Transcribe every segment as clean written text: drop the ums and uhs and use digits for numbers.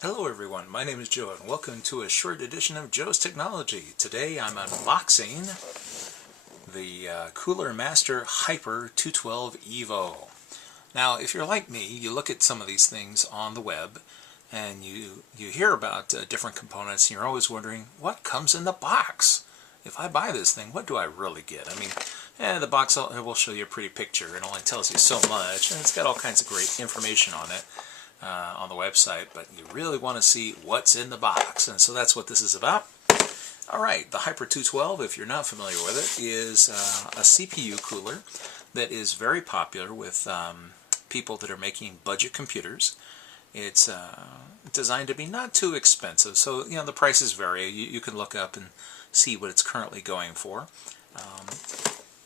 Hello everyone, my name is Joe and welcome to a short edition of Joe's Technology. Today I'm unboxing the Cooler Master Hyper 212 Evo. Now if you're like me, you look at some of these things on the web and you hear about different components and you're always wondering what comes in the box. If I buy this thing, what do I really get? I mean, the box will show you a pretty picture. It only tells you so much and it's got all kinds of great information on it. On the website, but you really want to see what's in the box, and so that's what this is about. Alright, the Hyper 212, if you're not familiar with it, is a CPU cooler that is very popular with people that are making budget computers. It's designed to be not too expensive, so the prices vary. You can look up and see what it's currently going for.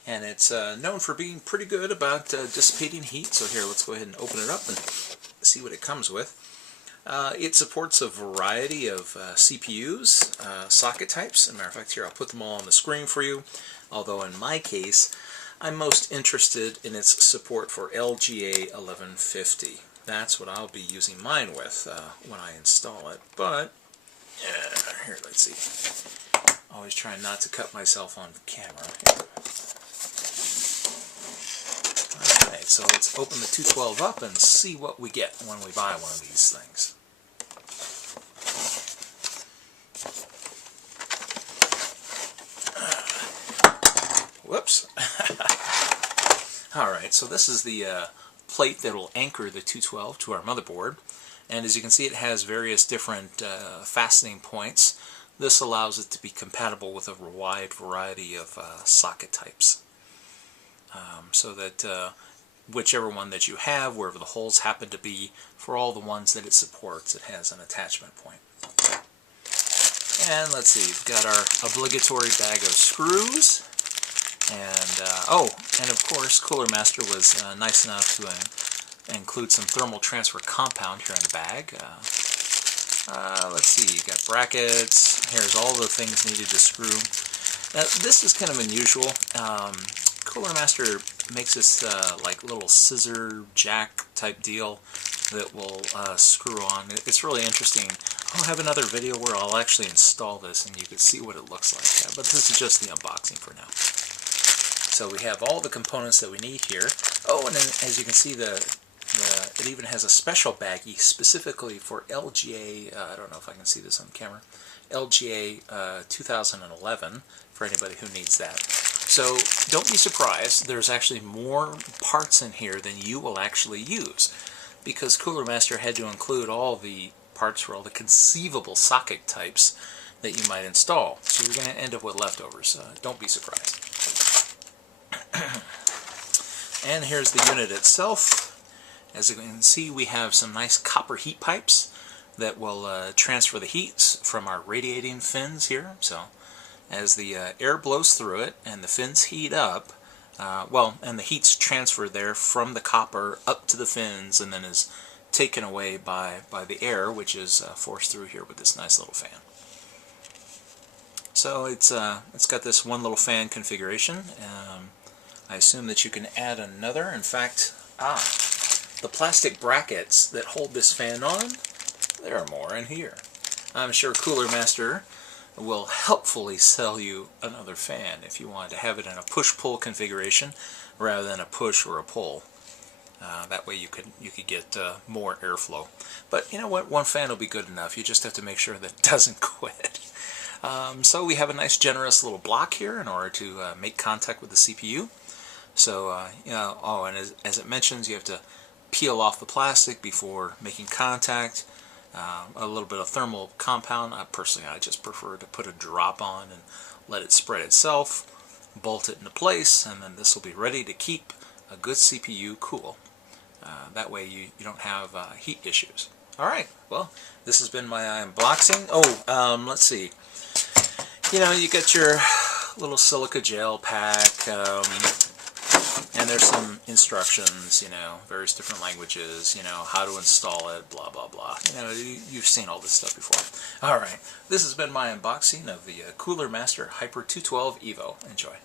And it's known for being pretty good about dissipating heat. So here, let's go ahead and open it up and see what it comes with. It supports a variety of CPUs, socket types. As a matter of fact, here I'll put them all on the screen for you. Although in my case, I'm most interested in its support for LGA 1150. That's what I'll be using mine with when I install it. But here, let's see. Always trying not to cut myself on camera. Alright, so let's open the 212 up and see what we get when we buy one of these things. Whoops. Alright, so this is the plate that will anchor the 212 to our motherboard. And as you can see, it has various different fastening points. This allows it to be compatible with a wide variety of socket types. So that whichever one that you have, wherever the holes happen to be, for all the ones that it supports, it has an attachment point. And let's see, we've got our obligatory bag of screws. And of course, Cooler Master was nice enough to include some thermal transfer compound here in the bag. Let's see, you got brackets. Here's all the things needed to screw. Now, this is kind of unusual. Cooler Master makes this like little scissor jack type deal that will screw on. It's really interesting. I'll have another video where I'll actually install this and you can see what it looks like. But this is just the unboxing for now. So we have all the components that we need here. Oh, and then as you can see, it even has a special baggie specifically for LGA, I don't know if I can see this on camera, LGA 2011, for anybody who needs that. So don't be surprised, there's actually more parts in here than you will actually use, because Cooler Master had to include all the parts for all the conceivable socket types that you might install. So you're going to end up with leftovers. Don't be surprised. And here's the unit itself. As you can see, we have some nice copper heat pipes that will transfer the heat from our radiating fins here. So as the air blows through it and the fins heat up, and the heat's transferred there from the copper up to the fins and then is taken away by the air, which is forced through here with this nice little fan. So it's got this one little fan configuration. I assume that you can add another. In fact, the plastic brackets that hold this fan on, there are more in here. I'm sure Cooler Master will helpfully sell you another fan if you want to have it in a push-pull configuration rather than a push or a pull. That way you could get more airflow. But you know what? One fan will be good enough. You just have to make sure that it doesn't quit. So we have a nice generous little block here in order to make contact with the CPU. So, and as it mentions, you have to peel off the plastic before making contact. A little bit of thermal compound. Personally, I just prefer to put a drop on and let it spread itself, bolt it into place, and then this will be ready to keep a good CPU cool. That way you don't have heat issues. Alright, well, this has been my unboxing. Oh, let's see. You get your little silica gel pack, and there's some instructions, various different languages, how to install it, blah, blah, blah. You've seen all this stuff before. Alright, this has been my unboxing of the Cooler Master Hyper 212 Evo. Enjoy.